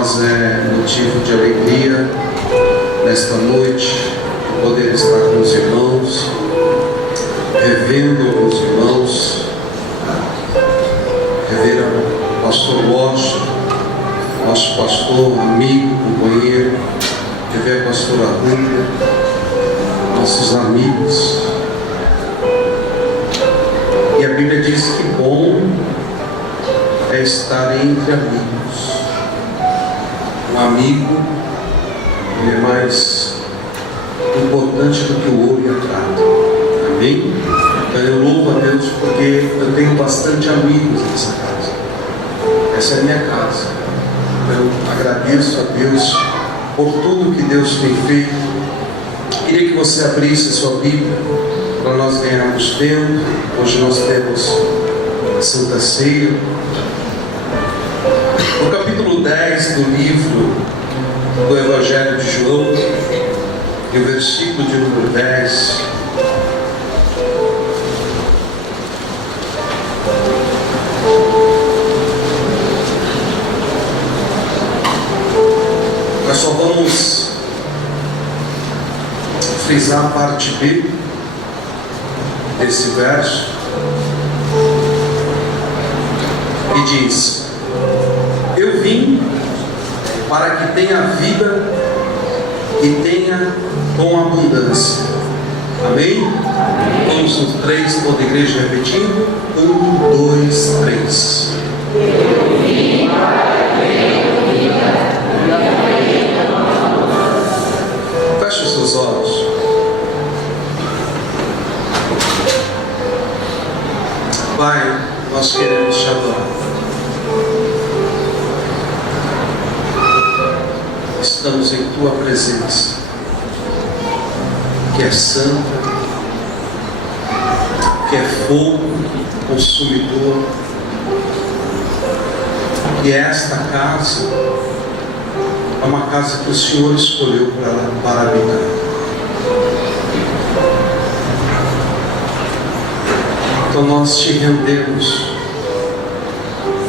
nós é motivo de alegria nesta noite poder estar com os irmãos, revendo alguns irmãos, rever o pastor Washington, nosso pastor, amigo, companheiro, rever a pastora Rúlia, nossos amigos. E a Bíblia diz que bom é estar entre amigos. Um amigo, ele é mais importante do que o ouro e a prata. Amém? Então eu louvo a Deus porque eu tenho bastante amigos nessa casa. Essa é a minha casa. Então eu agradeço a Deus por tudo que Deus tem feito. Queria que você abrisse a sua Bíblia para nós ganharmos tempo. Hoje nós temos a Santa Ceia. No capítulo 10 do livro do Evangelho de João, e o versículo de número 10, nós só vamos frisar a parte B desse verso, e diz: eu vim para que tenha vida e tenha com abundância. Amém? Vamos no 3, toda a igreja repetindo. 1, 2, 3. Eu vim para que tenha vida e tenha com abundância. Feche os seus olhos. Pai, nós queremos te adorar. Estamos em tua presença, que é santa, que é fogo consumidor, e esta casa é uma casa que o Senhor escolheu para habitar. Então nós te rendemos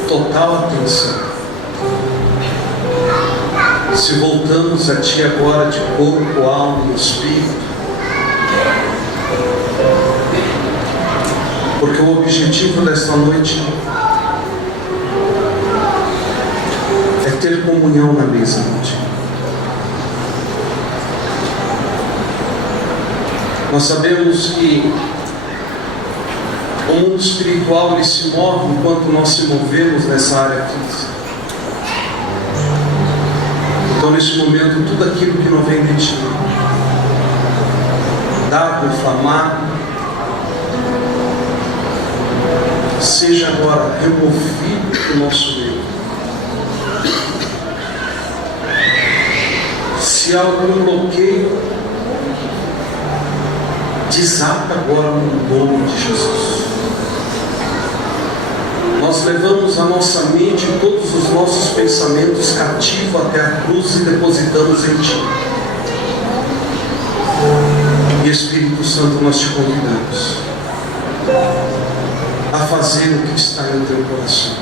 total atenção. Se voltamos a Ti agora de corpo, alma e espírito, porque o objetivo desta noite é ter comunhão na mesa contigo. Nós sabemos que o mundo espiritual ele se move enquanto nós se movemos nessa área física. Então, neste momento, tudo aquilo que não vem de Ti, dado, inflamado, seja agora removido do nosso meio. Se há algum bloqueio, desata agora no nome de Jesus. Nós levamos a nossa mente e todos os nossos pensamentos cativos até a cruz e depositamos em Ti. E Espírito Santo, nós te convidamos a fazer o que está em teu coração,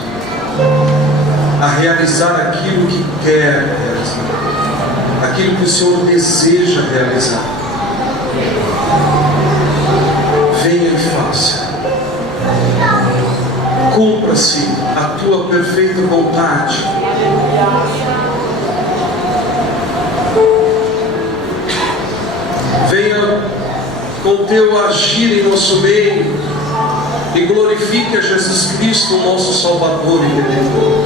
a realizar aquilo que quer realizar, aquilo que o Senhor deseja realizar. Venha e faça. Cumpra-se a tua perfeita vontade. Venha com o teu agir em nosso meio e glorifique a Jesus Cristo, o nosso Salvador e Redentor.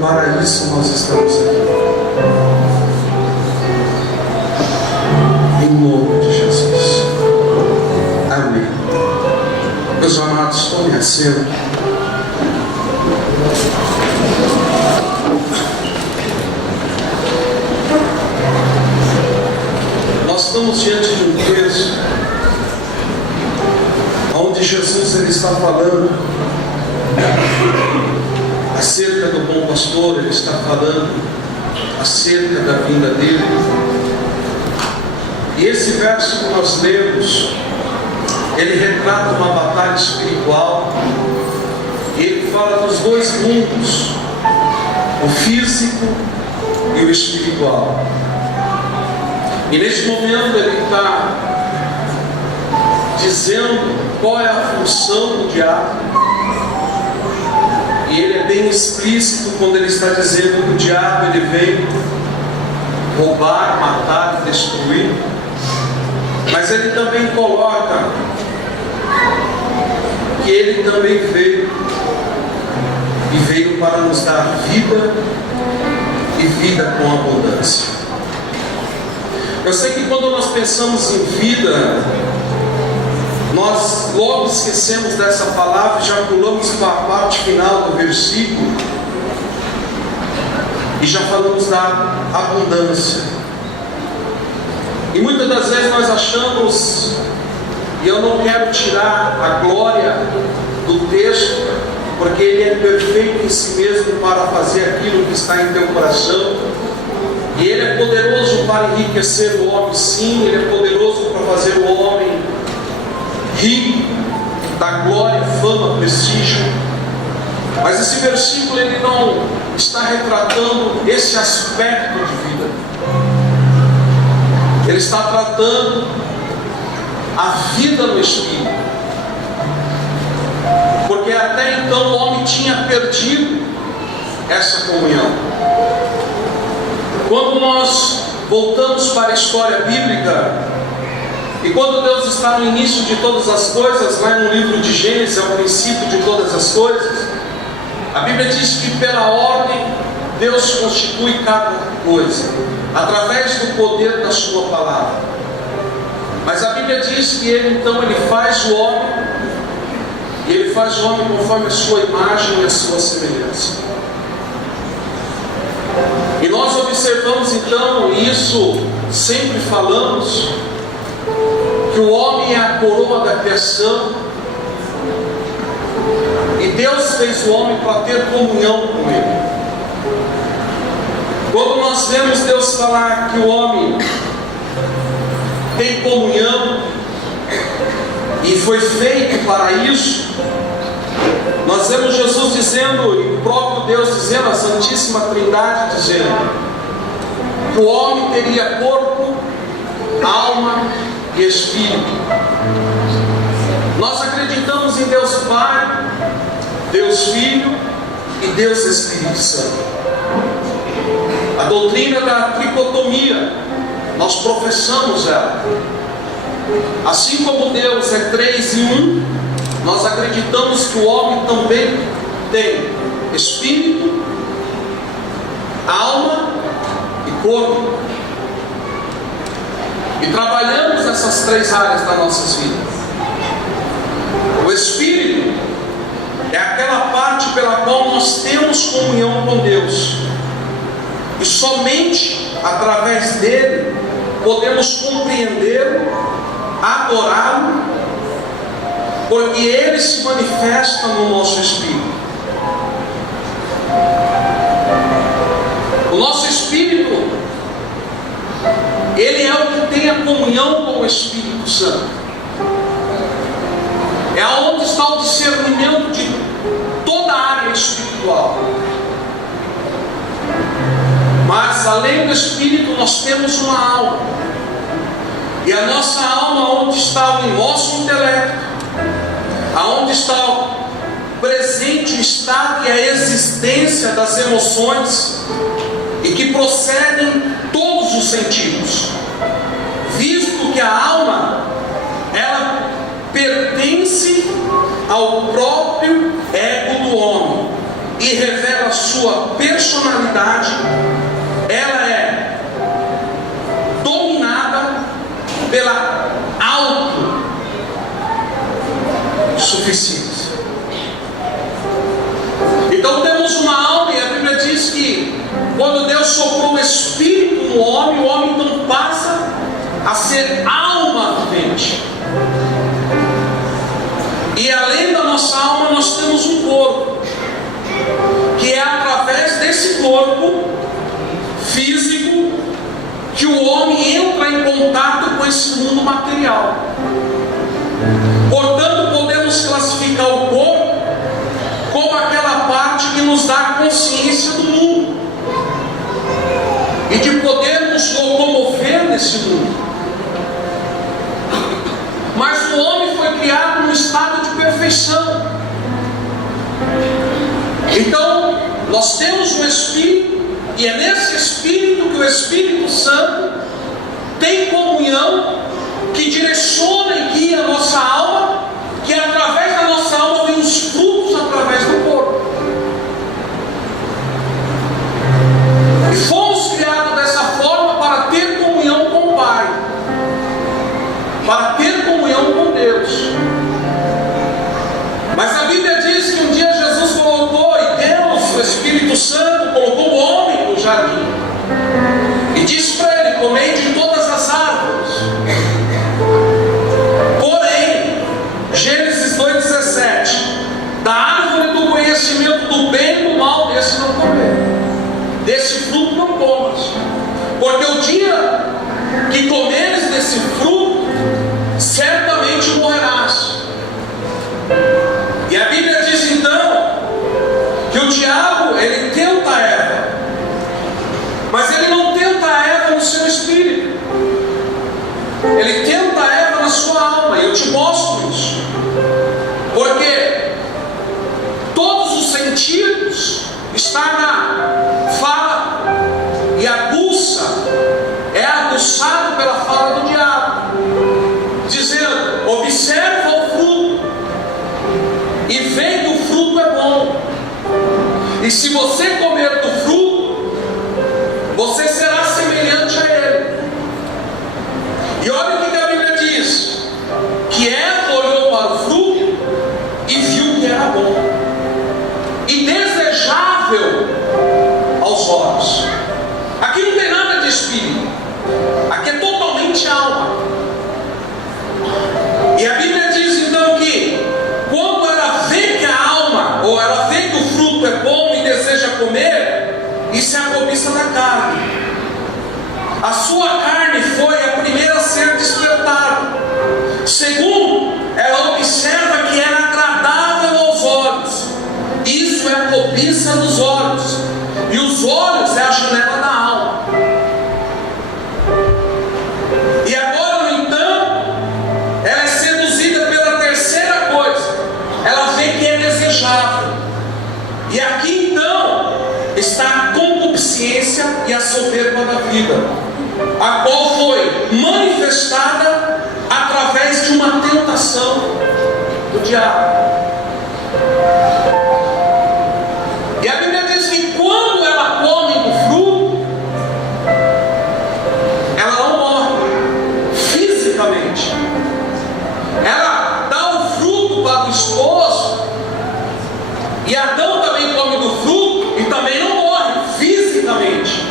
Para isso nós estamos aqui. Em nome de Jesus. Amém. Meus amados, tomem assento. Nós estamos diante de um texto onde Jesus ele está falando acerca do bom pastor, ele está falando acerca da vinda dele. E esse verso que nós lemos, ele retrata uma batalha espiritual Ele fala dos dois mundos, o físico e o espiritual. E neste momento ele está dizendo qual é a função do diabo. E ele é bem explícito quando ele está dizendo que o diabo ele vem roubar, matar e destruir. Mas ele também coloca que ele também veio, e veio para nos dar vida e vida com abundância. Eu sei que quando nós pensamos em vida, nós logo esquecemos dessa palavra e já pulamos para a parte final do versículo e já falamos da abundância. E muitas das vezes nós achamos, e eu não quero tirar a glória do texto, porque ele é perfeito em si mesmo para fazer aquilo que está em teu coração, e ele é poderoso para enriquecer o homem, sim, ele é poderoso para fazer o homem rico, da glória, fama, prestígio. Mas esse versículo ele não está retratando esse aspecto de vida. Ele está tratando a vida no Espírito. Porque até então o homem tinha perdido essa comunhão. Quando nós voltamos para a história bíblica, e quando Deus está no início de todas as coisas, lá no livro de Gênesis, é o princípio de todas as coisas, a Bíblia diz que pela ordem Deus constitui cada coisa, através do poder da sua palavra. Mas a Bíblia diz que ele faz o homem, e ele faz o homem conforme a sua imagem e a sua semelhança. E nós observamos então, e isso sempre falamos, que o homem é a coroa da criação, e Deus fez o homem para ter comunhão com ele. Quando nós vemos Deus falar que o homem tem comunhão e foi feito para isso, nós vemos Jesus dizendo, e o próprio Deus dizendo, a Santíssima Trindade dizendo, que o homem teria corpo, alma e Espírito. Nós acreditamos em Deus Pai, Deus Filho e Deus Espírito Santo. A doutrina da tricotomia, nós professamos ela. Assim como Deus é 3 em 1, nós acreditamos que o homem também tem Espírito, alma e corpo. E trabalhamos essas 3 áreas das nossas vidas. O Espírito é aquela parte pela qual nós temos comunhão com Deus. E somente através dele podemos compreendê-lo, adorá-lo, porque ele se manifesta no nosso espírito. O nosso espírito, ele é o que tem a comunhão com o Espírito Santo. É onde está o discernimento de toda a área espiritual. Mas além do Espírito nós temos uma alma. E a nossa alma, onde está o nosso intelecto, aonde está presente o estado e a existência das emoções, e que procedem todos os sentidos, visto que a alma ela pertence ao próprio ego do homem e revela a sua personalidade. Ela é dominada pela autossuficiência. Então temos uma alma, e a Bíblia diz que quando Deus soprou o Espírito no homem, o homem então passa a ser alma vivente. E além da nossa alma nós temos um corpo, que é através desse corpo físico que o homem entra em contato com esse mundo material. Portanto, podemos classificar o corpo como que nos dá consciência do mundo e de poder nos locomover nesse mundo. Mas o homem foi criado num estado de perfeição. Então, nós temos um Espírito, e é nesse Espírito que o Espírito Santo tem comunhão, que direciona e guia a nossa alma, que através da nossa alma vem os frutos através do corpo. E fomos criados dessa forma para ter comunhão com o Pai, para ter comunhão com Deus. Mas a Bíblia diz que um dia Jesus colocou, e Deus, o Espírito Santo, colocou o homem no jardim e disse para ele: comei de todas as árvores. Porém, Gênesis 2,17, da árvore do conhecimento do bem e do mal, desse não comer, desse fruto não comas, porque o dia que comeres desse fruto, certamente morrerás. E a Bíblia diz então que o diabo, ele tenta a Eva, mas ele não tenta a Eva no seu espírito, ele tenta a Eva na sua alma. E eu te mostro isso, porque todos os sentidos estão na fala, e aguça é aguçado pela fala do diabo, dizendo: observa o fruto e vê que o fruto é bom, e se você comer do fruto, você será semelhante a ele. E olha o que a Bíblia diz: que Eva olhou para o fruto e viu que era bom e desejável aos olhos. Aqui não tem nada de espírito, aqui é totalmente alma. E a Bíblia diz então que quando ela vê que a alma, ou ela vê que o fruto é bom e deseja comer, isso é a cobiça da carne. A sua carne foi a primeira a ser despertada. Segundo, ela observa que era agradável aos olhos. Isso é a cobiça dos olhos. E os olhos é a janela da alma. E agora, no entanto, ela é seduzida pela terceira coisa. Ela vê que é desejável. E aqui então está a concupiscência e a soberba da vida, a qual foi manifestada através de uma tentação do diabo. E a Bíblia diz que quando ela come do fruto, ela não morre fisicamente. Ela dá o fruto para o esposo, e Adão também come do fruto e também não morre fisicamente.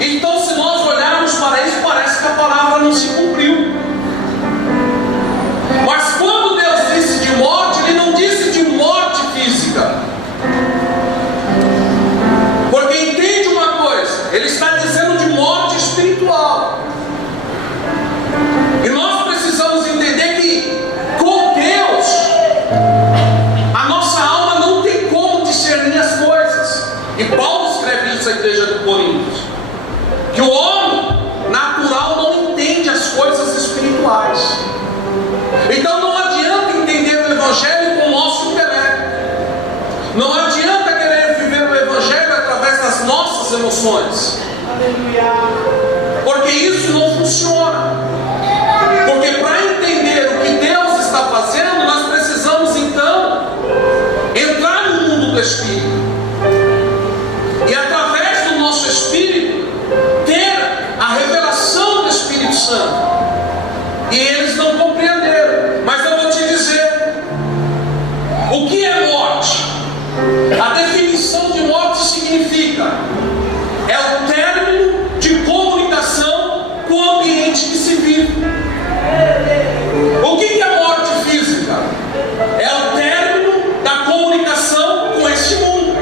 Então, se nós olharmos para isso, parece que a palavra não se cumpriu. Mas quando Deus disse de morte, Ele não disse de morte física. Porque entende uma coisa, Ele está dizendo de morte espiritual. E nós precisamos entender que com Deus, a nossa alma não tem como discernir as coisas. E Paulo escreve isso à igreja de Coríntios, que o homem natural não entende as coisas espirituais. Então não adianta entender o Evangelho com o nosso intelecto. Não adianta querer viver o Evangelho através das nossas emoções. Porque isso não funciona. Porque para entender o que Deus está fazendo, nós precisamos então entrar no mundo do Espírito. E através do nosso Espírito, ter a revelação do Espírito Santo. E eles não compreenderam. Mas eu vou te dizer, o que é morte? A definição de morte significa: é o término de comunicação com o ambiente que se vive. O que é morte física? É o término da comunicação com este mundo.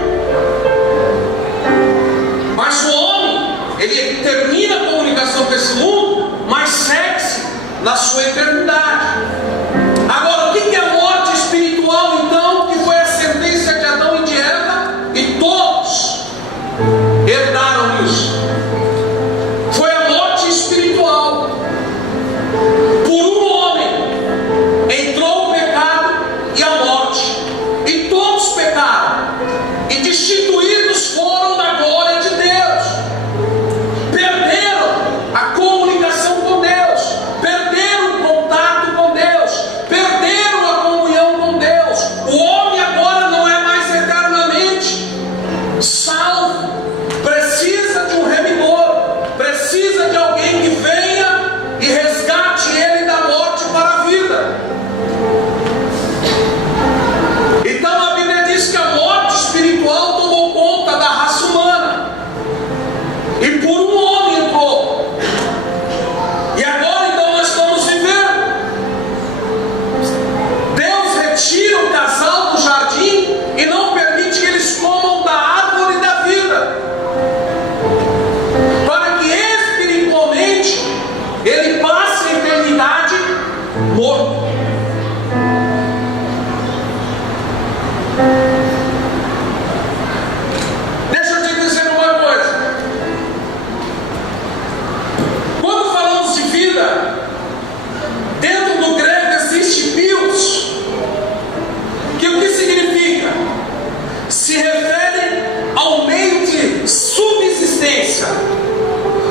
se refere ao meio de subsistência.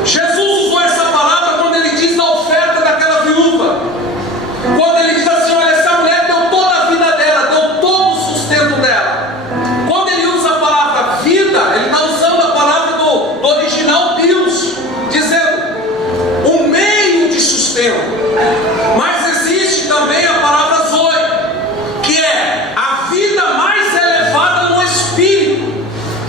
Jesus usou essa palavra quando ele diz na oferta daquela viúva. Quando ele diz assim: olha, essa mulher deu toda a vida dela, deu todo o sustento dela. Quando ele usa a palavra vida, ele está usando a palavra do original bios, dizendo o meio de sustento. Mas existe também a palavra zoe, que é a vida mais elevada no espírito.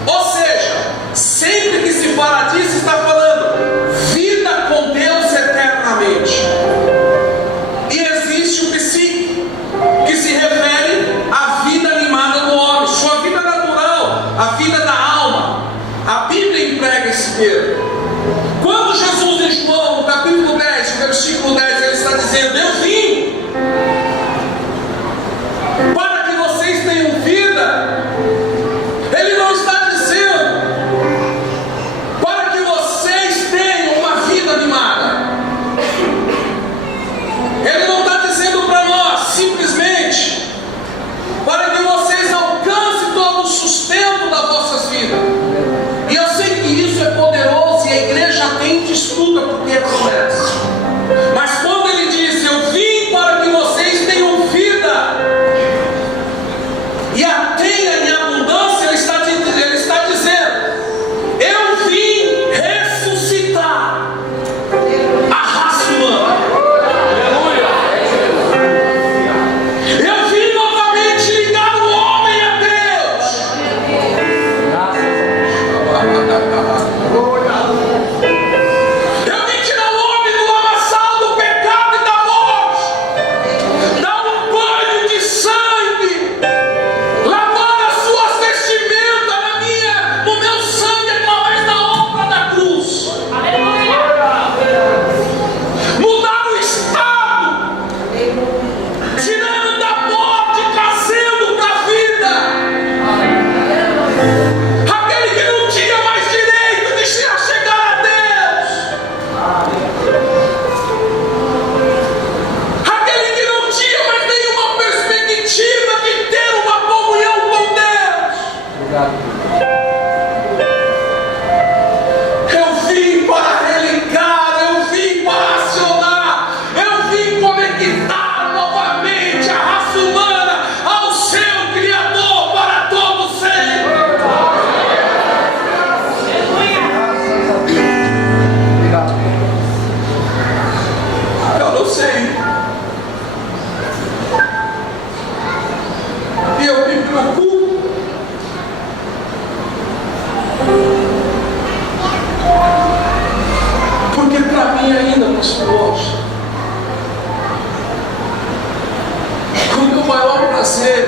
Ou seja, sempre que se fala disso, está falando vida com Deus eternamente. E existe o psique, que se refere à vida animada do homem, sua vida natural, a vida da alma. A Bíblia emprega esse termo. Quando Jesus em João, no capítulo 10, versículo 10, ele está dizendo: eu vim para que vocês tenham vida. Ele não está dizendo para que vocês tenham uma vida animada. Ele não está dizendo para nós simplesmente para que vocês alcancem todo o sustento das vossas vidas. E eu sei que isso é poderoso e a igreja tem estuda porque acontece. Mas quando ele diz: eu vim para que vocês tenham vida e a tenham em abundância, ele está dizendo: eu vim ressuscitar a raça humana. Eu vim novamente ligar o homem a Deus. Eu vim tirar o homem do lamaçal do pecado e da morte, dar um banho de sangue, lavar as suas vestimentas no meu sangue através da obra da cruz, mudar o estado, tirando da morte, trazendo para a vida. Aquele que não tinha mais direito de chegar a Deus, aquele que não tinha mais nenhuma perspectiva de ter uma comunhão com Deus. Eu vim para religar, eu vim para acionar, eu vim conectar novamente a raça humana ao seu Criador para todo sempre. Eu não sei. E eu me preocupo. Porque para mim ainda, pastor Rocha, o meu maior prazer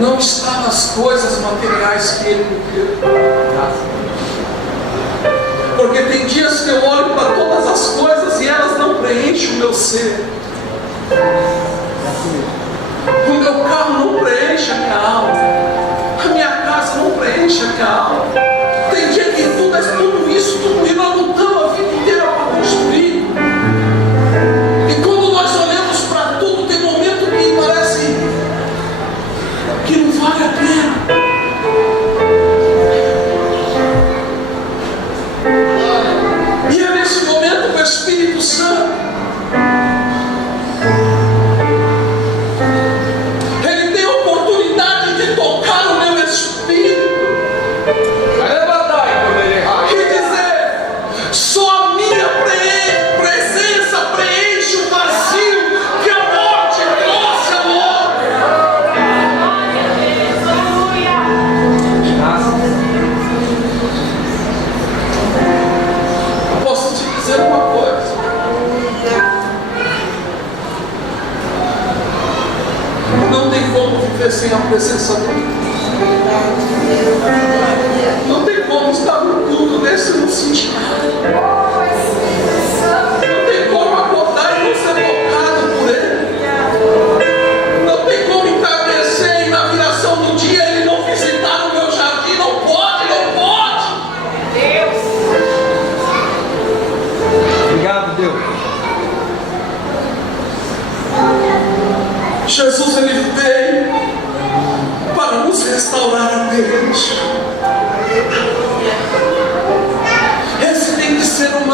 não está nas coisas materiais que Ele me deu. Porque tem dias que eu olho para todas as coisas e elas não preenchem o meu ser. O meu carro não preenche a minha alma. A minha casa não preenche a minha alma. Tem dia que tudo isso, tudo e nós lutamos a vida inteira para construir. E quando nós olhamos para tudo, tem momento que parece que não vale a pena. E é nesse momento que o Espírito Santo, ele tem a oportunidade de tocar o meu espírito e dizer: só a minha presença preenche o vazio que a morte trouxe ao homem. Eu posso te dizer uma coisa: não tem como viver sem a presença dele. Não tem como estar no culto desse e não sentir nada. Não tem como acordar e não ser tocado por Ele. Não tem como entardecer e na viração do dia Ele não visitar o meu jardim. Não pode, não pode. Obrigado, Deus. Jesus, Ele veio para nos restaurar a Deus. Esse tem que ser o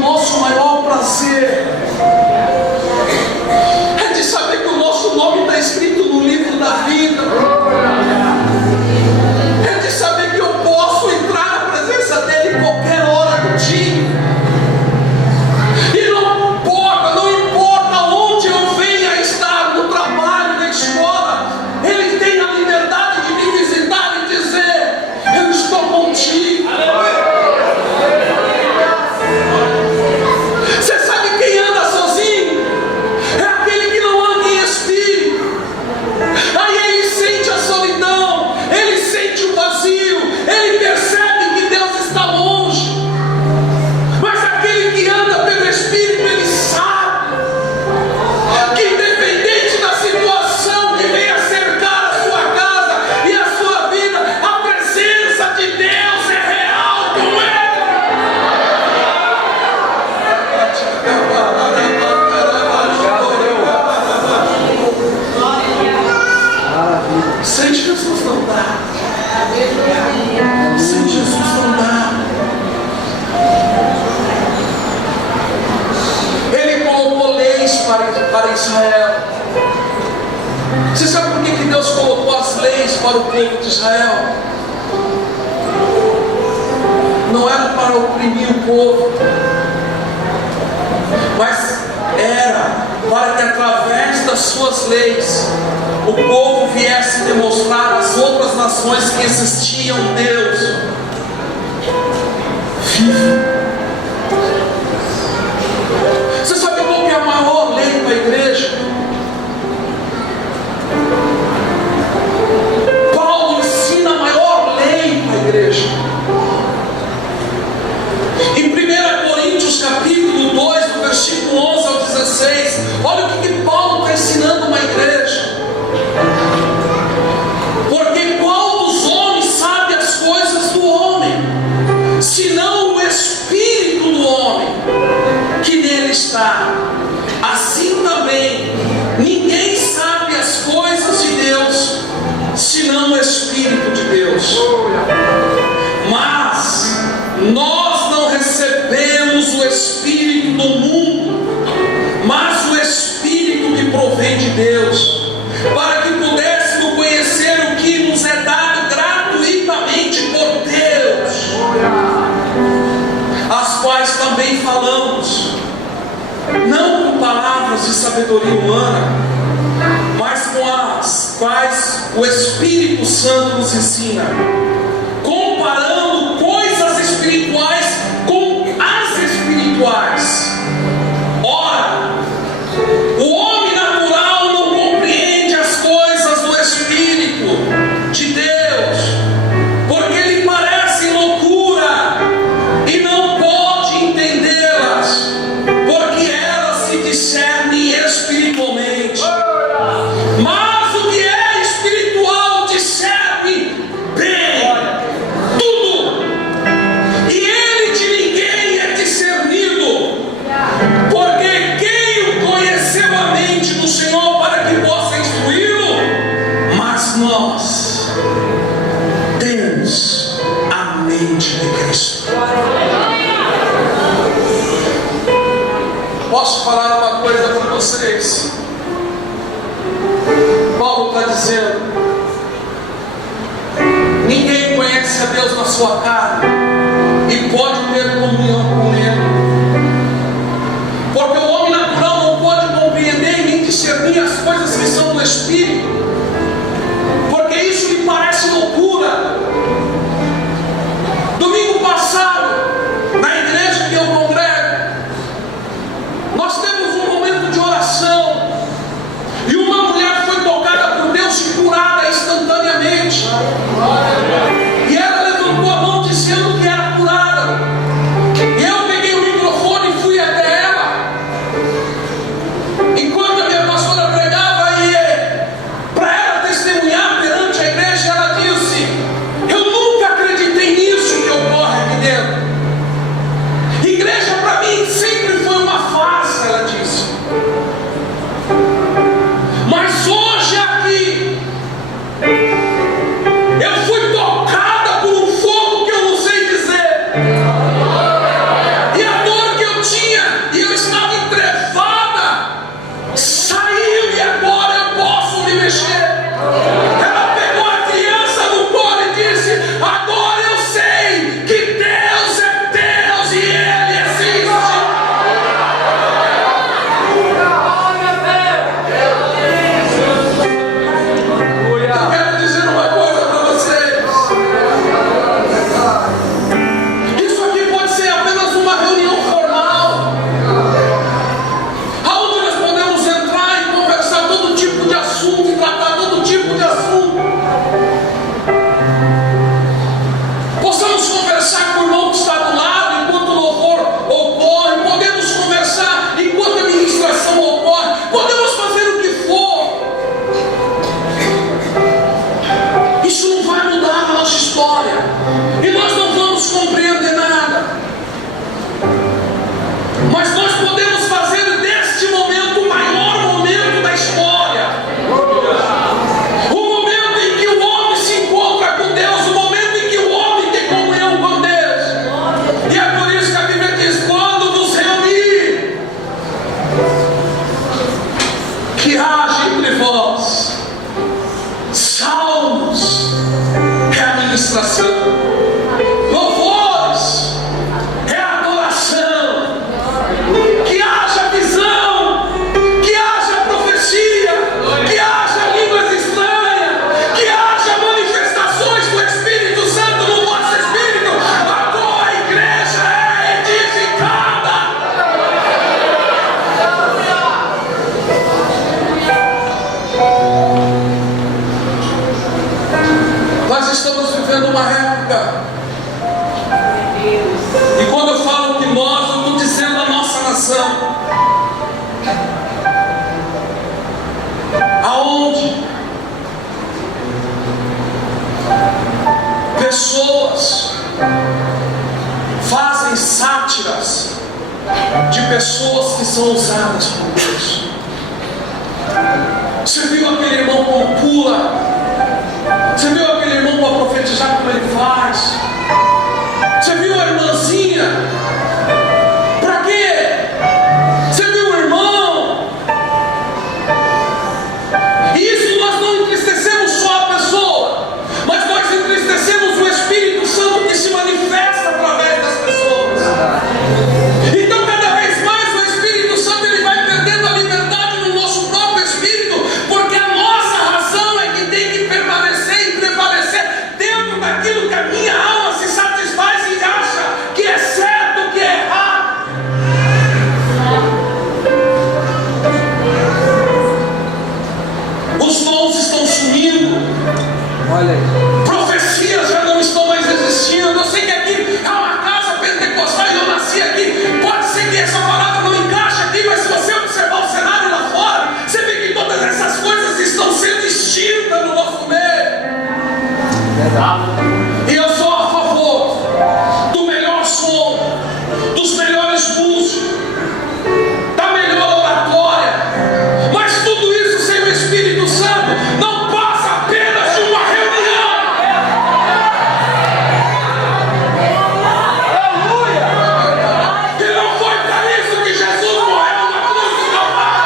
nosso maior prazer. É de saber que o nosso nome está escrito no livro da vida. É de saber que eu posso entrar na presença dele qualquer hora do dia. E não importa onde eu venha estar, no trabalho, na escola, ele tem a liberdade de me visitar e dizer: eu estou contigo. Você sabe quem anda sozinho? É aquele que não anda em espírito. Aí ele sente a solidão, ele sente o vazio, ele percebe que Deus está longe. Mas aquele que anda pelo Espírito, ele sabe que independente da situação que venha cercar a sua casa e a sua vida, a presença de Deus é real com ele. Sem Jesus não dá. Sem Jesus não dá. Ele colocou leis para Israel. Você sabe por que Deus colocou as leis para o povo de Israel? Não era para oprimir o povo, mas era para que através das suas leis o povo viesse demonstrar às outras nações que existia um Deus vivo. Você sabe qual que é a maior lei para a igreja? Paulo ensina a maior lei para a igreja. Em 1 Coríntios capítulo 2, do versículo 11 ao 16, olha o que Paulo está ensinando uma igreja. Porque qual dos homens sabe as coisas do homem, senão o espírito do homem que nele está? Assim também ninguém sabe as coisas de Deus, senão o Espírito de Deus. Mas nós não recebemos o Espírito do mundo, mas o Espírito que provém de Deus, para que pudéssemos conhecer o que nos é dado gratuitamente por Deus, as quais também falamos, não com palavras de sabedoria humana, mas com as quais o Espírito Santo nos ensina, comparando coisas espirituais com as espirituais. Ora, o homem natural não compreende as coisas do Espírito de Deus, porque lhe parecem loucura e não pode entendê-las, porque elas se discernem espiritualmente. Mas o que é espiritual discerne bem tudo, e ele de ninguém é discernido, porque quem o conheceu a mente do Senhor para que possa instruí-lo? Mas nós temos a mente de Cristo. Posso falar uma coisa para vocês? Paulo está dizendo: ninguém conhece a Deus na sua carne e pode ter comunhão com Ele, porque o homem natural não pode compreender e nem discernir as coisas que são do Espírito, porque isso lhe parece loucura. Domingo passado, na igreja que eu congrego, nós temos um momento de oração, e uma mulher foi tocada por Deus e curada instantaneamente. E ela levantou a mão dizendo que era curada. E eu peguei o microfone e fui até ela, enquanto a minha pastora pregava, e para ela testemunhar perante a igreja, ela disse: eu nunca acreditei nisso que ocorre aqui dentro. Igreja para mim sempre foi uma farsa, ela disse. Mas entre vós. Salmos é a ministração, louvores é a adoração. Que haja visão, que haja profecia, que haja línguas estranhas, que haja manifestações do Espírito Santo no nosso espírito. Agora a igreja é edificada. Nós estamos vivendo uma época, e quando eu falo que nós, eu estou dizendo a nossa nação, aonde pessoas fazem sátiras de pessoas que são usadas por Deus. Você viu aquele irmão como pula? Você viu aquele irmão para profetizar como ele faz? Você viu a irmãzinha? Para quê? Você viu o irmão? E isso nós não entristecemos só a pessoa, mas nós entristecemos o Espírito Santo que se manifesta através das pessoas. Então cada vez mais o Espírito Santo ele vai perdendo a liberdade no nosso próprio espírito, porque a nossa razão é que tem que permanecer e prevalecer dentro daquilo que a minha alma se satisfaz e acha que é certo, que é errado. Os dons estão sumindo. Olha aí. Profecias já não estão mais existindo. Eu sei que aqui é uma casa pentecostal e eu nasci aqui. Pode ser que essa palavra não encaixe aqui, mas se você observar o cenário lá fora, você vê que todas essas coisas estão sendo extintas no nosso meio. E eu sou a favor do melhor som, dos melhores músicos, da melhor oratória, mas tudo isso sem o Espírito Santo não passa apenas de uma reunião. E não foi para isso que Jesus morreu na cruz do Calvário.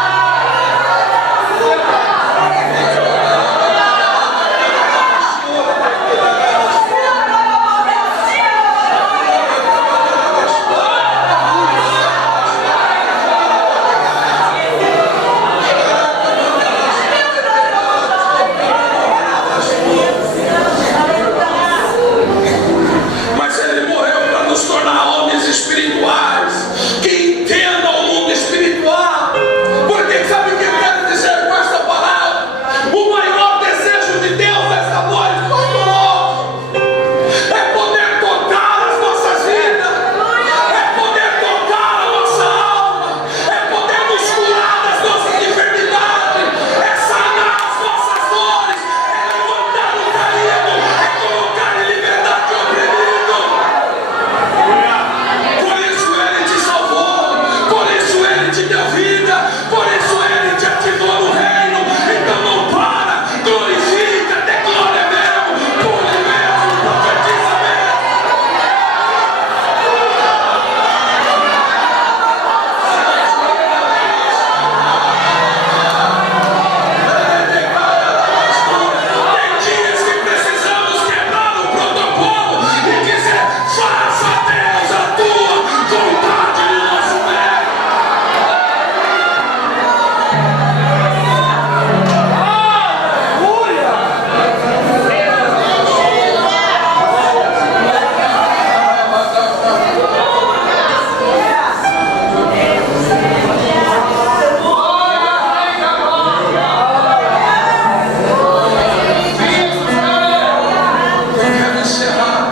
Mas ele morreu para nos tornar homens espirituais, que entendam o mundo espiritual. Porque sabe o que eu quero dizer com esta palavra? O maior desejo de Deus nesta noite, todo nosso, é poder tocar as nossas vidas, é poder tocar a nossa alma, é poder nos curar das nossas enfermidades, é sanar as nossas dores, é levantar o caído, é colocar em liberdade o oprimido. Por isso ele te salvou, por isso ele te deu vida, por isso ele te ativou no reino. Então não para, glorifica, dê glória mesmo, pule mesmo, profetiza mesmo. Tem dias que precisamos quebrar o protocolo e dizer: faça, Deus, a tua vontade no nosso meio. Eu quero encerrar.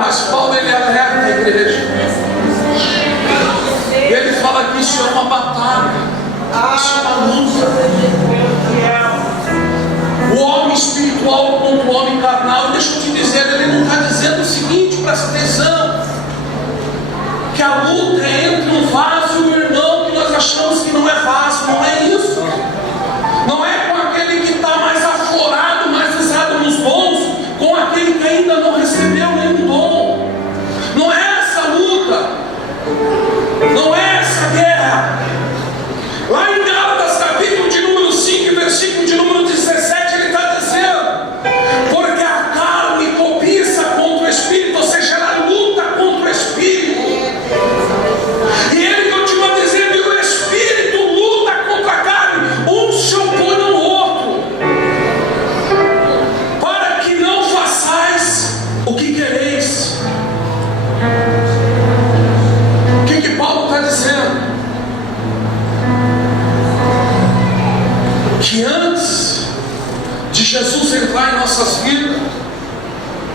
Mas Paulo ele alerta a igreja. Ele fala que isso é uma batalha, isso é uma luta. O homem espiritual contra o homem carnal. Deixa eu te dizer, ele não está dizendo o seguinte, presta atenção, que a luta é entre um vaso e um irmão que nós achamos que não é vaso. Não é isso. Não é com aquele que está mais aflorado, mais usado nos dons, com aquele que ainda não recebeu nenhum dom. Não é essa luta, não é essa guerra.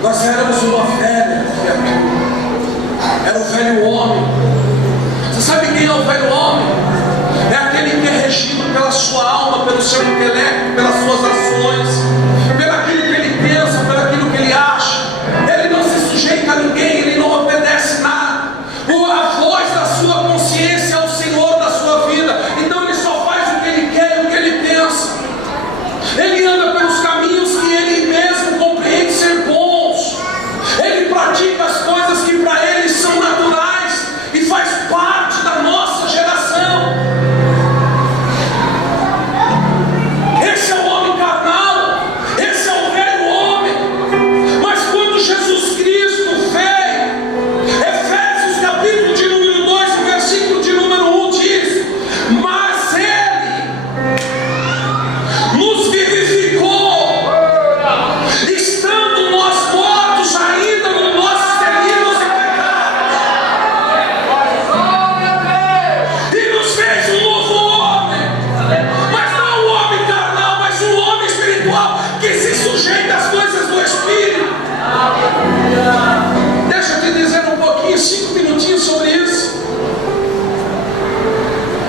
Nós éramos uma velha criatura. Era o velho homem. Você sabe quem é o velho homem? É aquele que é regido pela sua alma, pelo seu intelecto, pelas suas ações, pelo aquilo que ele pensa, pelo aquilo que ele acha. Ele não se sujeita a ninguém, ele não obedece nada. A voz da sua consciência é o Senhor da sua vida. Então ele só faz o que ele quer e o que ele pensa. Ele anda pelos caminhos que ele mesmo compreende ser bons. Ele pratica as coisas que para ele são naturais e faz parte da nossa geração. Esse é o homem carnal, esse é o velho homem. Mas quando Jesus Cristo veio, Efésios capítulo de número 2, versículo de número 1 diz: mas ele nos vivificou, estando nós mortos ainda nos nossos delitos e pecados, e nos fez um novo homem, mas não um homem carnal, mas um homem espiritual, que se sujeita às coisas do Espírito. Deixa eu te dizer um pouquinho, 5 minutinhos sobre isso.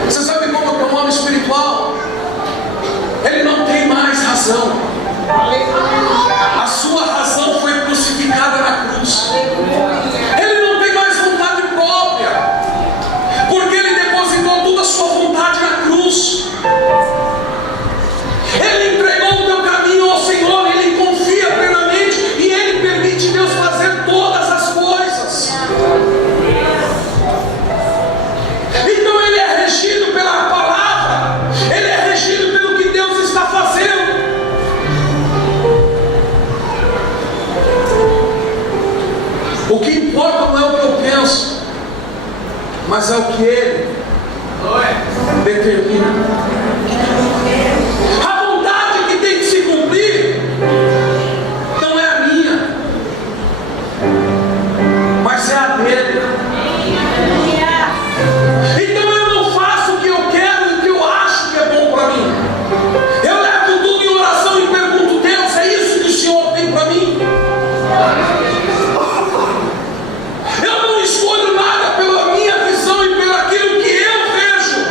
Você sabe como que é um homem espiritual? Ele não tem mais razão. A sua razão foi crucificada na cruz. Ele não tem mais vontade própria, porque ele depositou toda a sua vontade na cruz. Ele entregou o teu caminho ao Senhor, ele confia plenamente e ele permite Deus fazer todas as coisas. Então ele é regido pela palavra, ele é regido pelo que Deus está fazendo. O que importa não é o que eu penso, mas é o que ele determina. A vontade que tem que se cumprir não é a minha, mas é a dele. Então eu não faço o que eu quero e o que eu acho que é bom para mim. Eu levo tudo em oração e pergunto: Deus, é isso que o Senhor tem para mim? Eu não escolho nada pela minha visão e pelo aquilo que eu vejo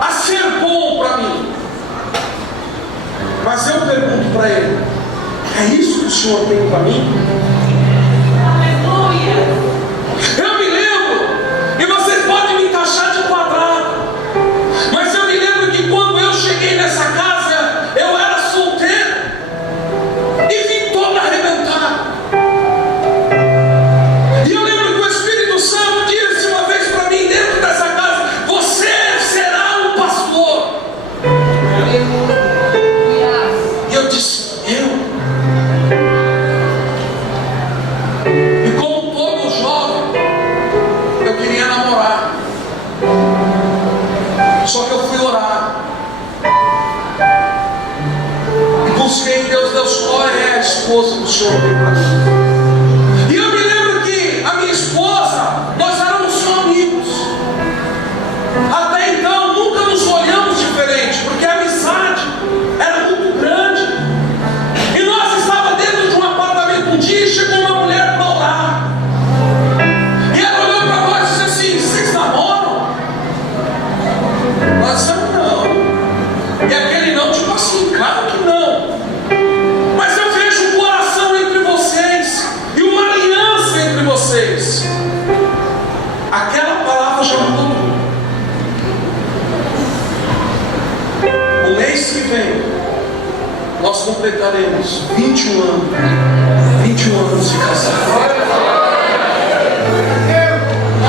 a ser bom para mim. Mas eu pergunto para ele: é isso que o Senhor tem para mim? Eu me lembro, e vocês podem me taxar de quadrado, mas eu me lembro que quando eu cheguei nessa casa, eu era solteiro e vim todo arrebentado. E eu lembro que o Espírito Santo disse uma vez para mim dentro dessa casa: você será um pastor. E eu disse: eu? E como todo jovem, eu queria namorar. Só que eu fui orar e busquei em Deus: Deus, qual é a esposa que o Senhor tem para mim? E eu me lembro que a minha esposa, nós éramos só amigos. Até então nunca nos olhamos diferente, porque a amizade era muito grande. E nós estávamos dentro de um apartamento um dia e chegou uma mulher para orar. E ela olhou para nós e disse assim: vocês namoram? Nós dissemos: não. E aquele não, tipo assim, claro que não. Mas eu vejo um coração entre vocês e uma aliança entre vocês. Aquela palavra já mudou tudo. O mês que vem nós completaremos 21 anos de casado.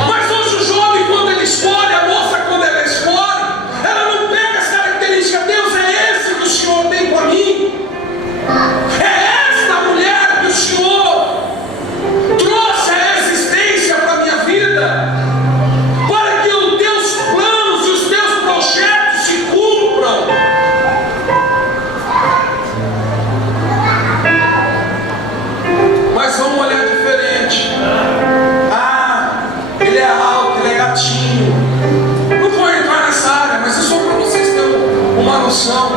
Mas hoje o jovem, quando ele escolhe, a moça, quando ela escolhe, ela não pega as características. Deus, é esse que o Senhor tem para mim? É esta mulher que o Senhor trouxe à existência para a minha vida, para que os teus planos e os teus projetos se cumpram. Mas vamos olhar diferente. Ele é alto, ele é gatinho. Não vou entrar nessa área, mas é só para vocês terem uma noção.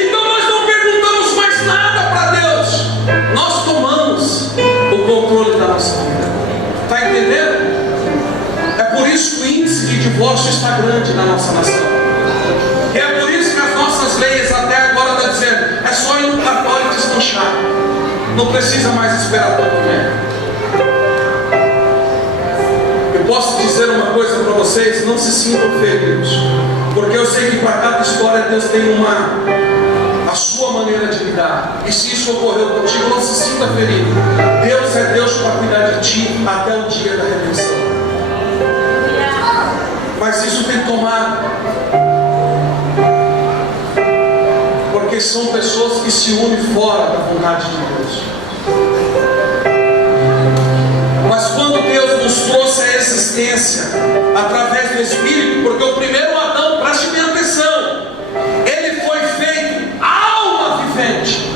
Então nós não perguntamos mais nada para Deus. Nós está grande na nossa nação. E é por isso que as nossas leis até agora estão dizendo, é só ir no cartório e desmanchar. Não precisa mais esperar documento. Eu posso dizer uma coisa para vocês, não se sintam feridos, porque eu sei que para cada história Deus tem a sua maneira de lidar. E se isso ocorreu contigo, não se sinta ferido. Deus é Deus para cuidar de ti até o dia da redenção. Mas isso tem tomado, porque são pessoas que se unem fora da vontade de Deus. Mas quando Deus nos trouxe a existência através do Espírito, porque o primeiro Adão, preste bem atenção, ele foi feito alma vivente.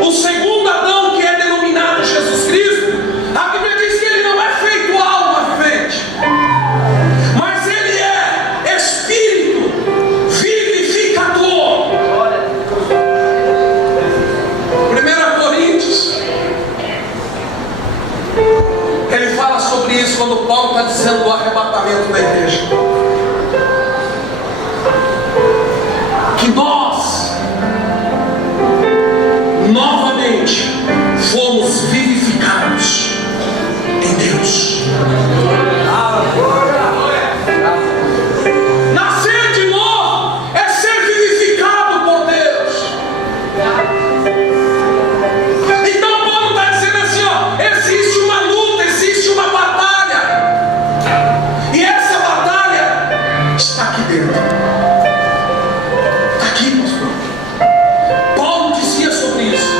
O segundo Adão, que é denominado Jesus Cristo, a Bíblia diz que ele não é feito alma vivente, mas ele é Espírito vivificador. 1 Coríntios, ele fala sobre isso quando Paulo está dizendo do arrebatamento da igreja. Que nós, novamente, fomos vivificados em Deus. Nascer de novo é ser vivificado por Deus. Então Paulo está dizendo assim, ó, existe uma luta, existe uma batalha. E essa batalha está aqui dentro. Está aqui, pastor. Paulo dizia sobre isso.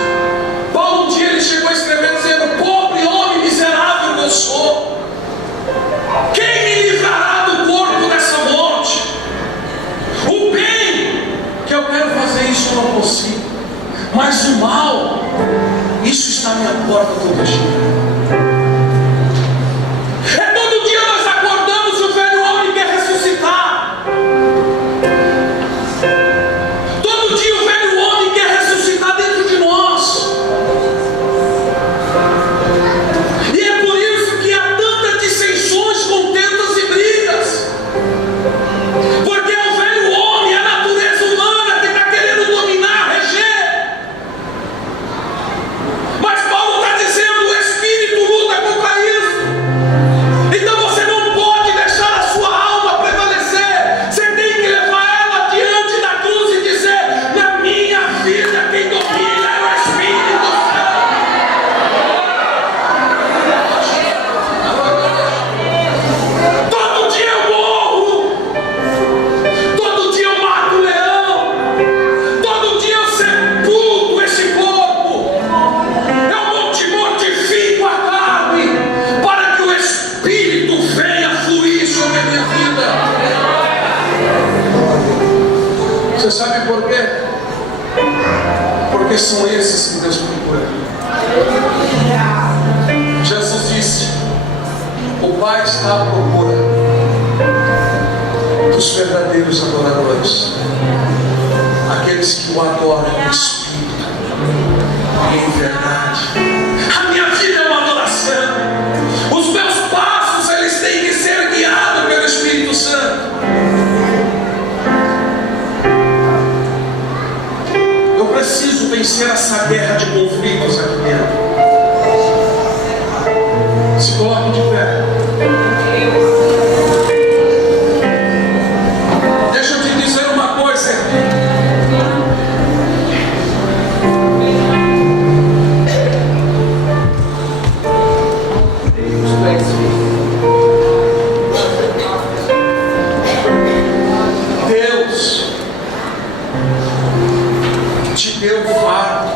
Paulo um dia ele chegou a escrever dizendo, pobre homem miserável que eu sou, quem me livrará do corpo dessa morte? O bem que eu quero fazer, isso eu não consigo, mas o mal, isso está à minha porta todo dia. É todo dia nós acordamos e o velho homem quer ressuscitar. Todo dia o velho homem quer ressuscitar dentro de nós. E é por isso que há tantas dissensões, contendas e brigas. Porque é o velho homem, a natureza humana que está querendo dominar, reger. Mas Paulo está dizendo, o Espírito luta contra isso. Então você não pode deixar a sua alma prevalecer. Você tem que levar ela diante da cruz e dizer, na minha vida quem domina é o Espírito Santo. Todo dia eu morro, todo dia eu mato o leão, todo dia eu sepulto esse corpo, eu mortifico a carne, para que o Espírito venha fluir sobre a minha vida. Você sabe por quê? Porque são esses que Deus procura. Jesus disse, o Pai está à procura dos verdadeiros adoradores, aqueles que o adoram em espírito e em verdade. A minha vida é uma adoração. Os meus passos, eles têm que ser guiados pelo Espírito Santo. Eu preciso vencer essa guerra de conflitos aqui dentro. Se coloque de pé. Deixa eu te dizer uma coisa. Deus te deu o fardo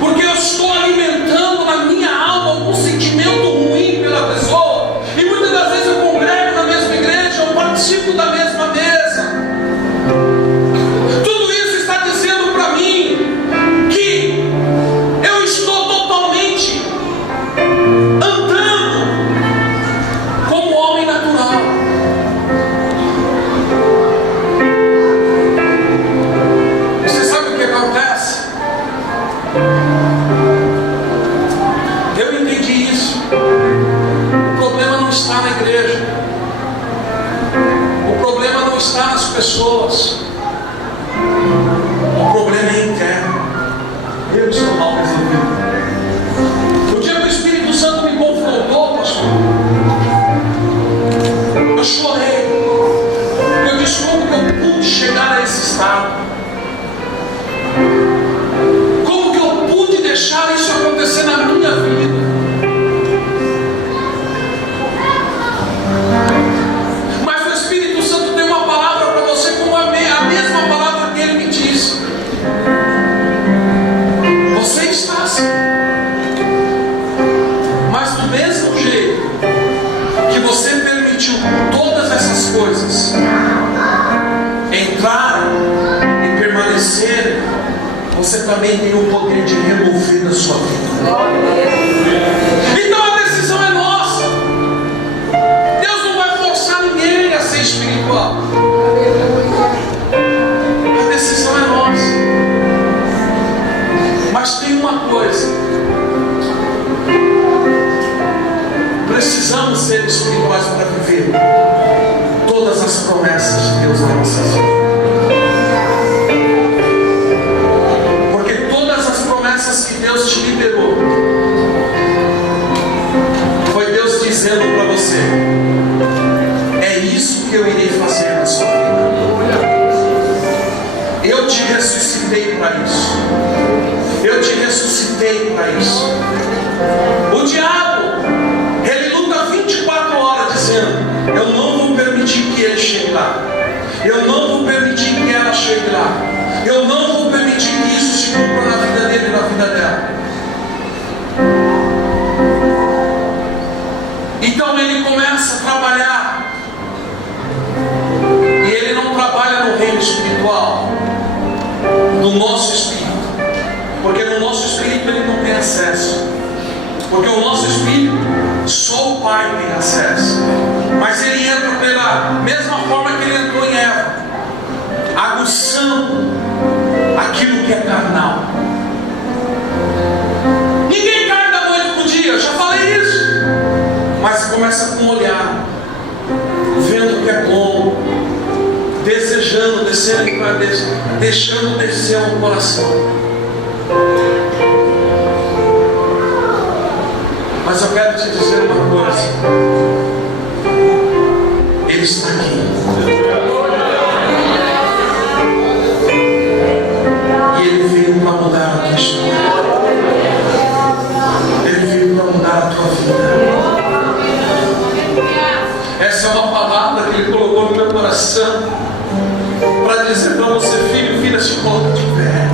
Porque eu estou alimentando na minha alma algum sentimento ruim pela pessoa. E muitas das vezes eu congrego na mesma igreja, eu participo da mesma mesa. Tudo isso está dizendo para mim que eu estou totalmente andando como homem natural. Você sabe o que acontece? Eu entendi isso. O problema não está na igreja. O problema não está nas pessoas. O problema é interno. Eu estou mal resolvido. O dia que o Espírito Santo me confrontou, pastor, eu chorei. Eu disse: como que eu pude chegar a esse estado? Como que eu pude deixar isso acontecer na minha vida? Mas o Espírito Santo tem uma palavra para você, como a mesma palavra que ele me disse. Você está assim. Mas do mesmo jeito que você permitiu todas essas coisas entrarem e permanecerem, você também tem o poder de remover da sua vida. Então a decisão é nossa. Deus não vai forçar ninguém a ser espiritual. A decisão é nossa. Mas tem uma coisa: precisamos ser espirituais para viver todas as promessas de Deus na nossa vida. Porque todas as promessas que Deus te liberou, foi Deus dizendo para você: é isso que eu irei fazer na sua vida. Eu te ressuscitei para isso. Eu te ressuscitei para isso. O diabo, ele luta 24 horas dizendo: eu não vou permitir que ele chegue lá. Eu não vou permitir que ela chegue lá. Eu não vou permitir que isso se cumpra na vida dele e na vida dela. Então ele começa a trabalhar. E ele não trabalha no reino espiritual, no nosso espírito. Porque no nosso espírito ele não tem acesso. Porque o nosso espírito, só o Pai tem acesso. Mas ele entra pela mesma forma que ele entrou em Eva, aguçando aquilo que é carnal. Ninguém cai da noite para o dia, eu já falei isso. Mas começa com um olhar, vendo o que é bom, desejando, descendo para Deus, deixando descer no coração. Mas eu quero te dizer uma coisa: Ele está aqui. E Ele veio para mudar a tua história. Ele veio para mudar a tua vida. Essa é uma palavra que Ele colocou no meu coração para dizer para você: filho, filha, se coloca de pé.